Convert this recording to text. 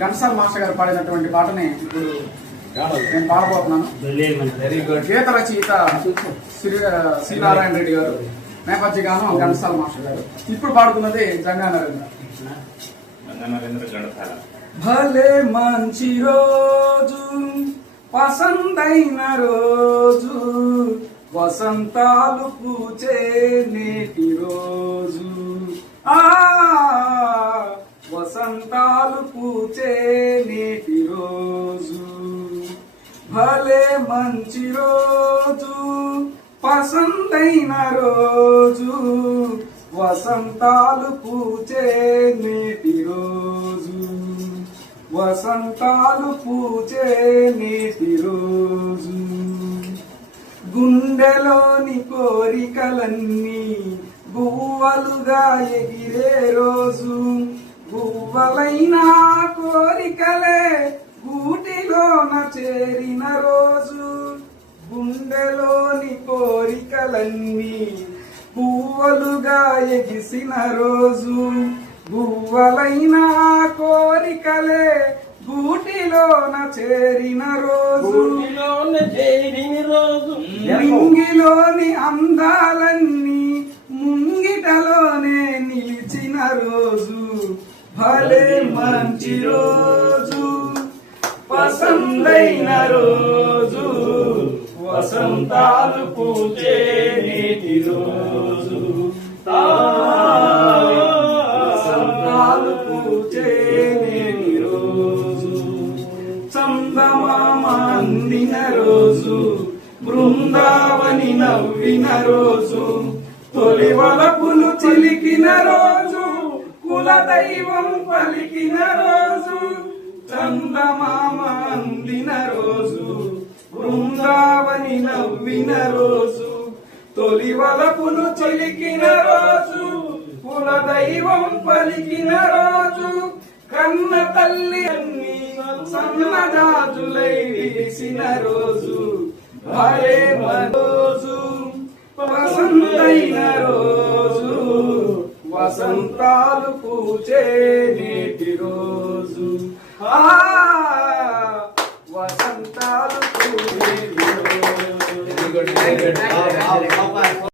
Ghantasala master గారు పాడినటువంటి పాటని ఇప్పుడు నేను పాడబోతున్నాను. గీత రచయిత శ్రీ నారాయణ రెడ్డి గారు, నేపథ్య గానం ఘంటసాల మాస్టర్ గారు. ఇప్పుడు పాడుతున్నది జంగా నరేంద్ర. భలే మంచి రోజు, పసందైన రోజు, వసంతాలు పూచే నేటి రోజు, వసంతాలు పూచే నేటి రోజు. భలే మంచి రోజు, పసందైన రోజు, వసంతాలు పూచే నేటి రోజు, వసంతాలు పూచే నేటి రోజు. గుండెలోని కోరికలన్నీ గువ్వలుగా ఎగిరే రోజు, గువ్వలైన కోరికలే గూటిలోన చేరిన రోజు. గుండెలోని కోరికలన్నీ పువ్వులుగా ఎగిసిన రోజు, గువ్వలైన కోరికలే గూటిలోన చేరిన రోజు. మింగిలోని అందాలన్నీ ముంగిటలోనే నిలిచిన రోజు. భలే మంచి రోజు, పసందైన రోజు, వసంతాలు పూచే నేటి రోజు, వసంతాలు పూచే నేటి రోజు. చందమామ అందిన రోజు, బృందావని నవ్విన రోజు, తొలి వలపులు చిలికిన రోజు, కులదైవం పలికిన రోజు. చందమామ అందిన రోజు, బృందావని నవ్విన రోజు, తొలి వలపులు చిలికిన రోజు, కులదైవం పలికిన రోజు. కన్న తల్లి అన్ని సన్నజాజులై విరిసిన రోజు. భలే రోజు, పసందైన రోజు, వసంతాలు పూచే నేటి రోజు.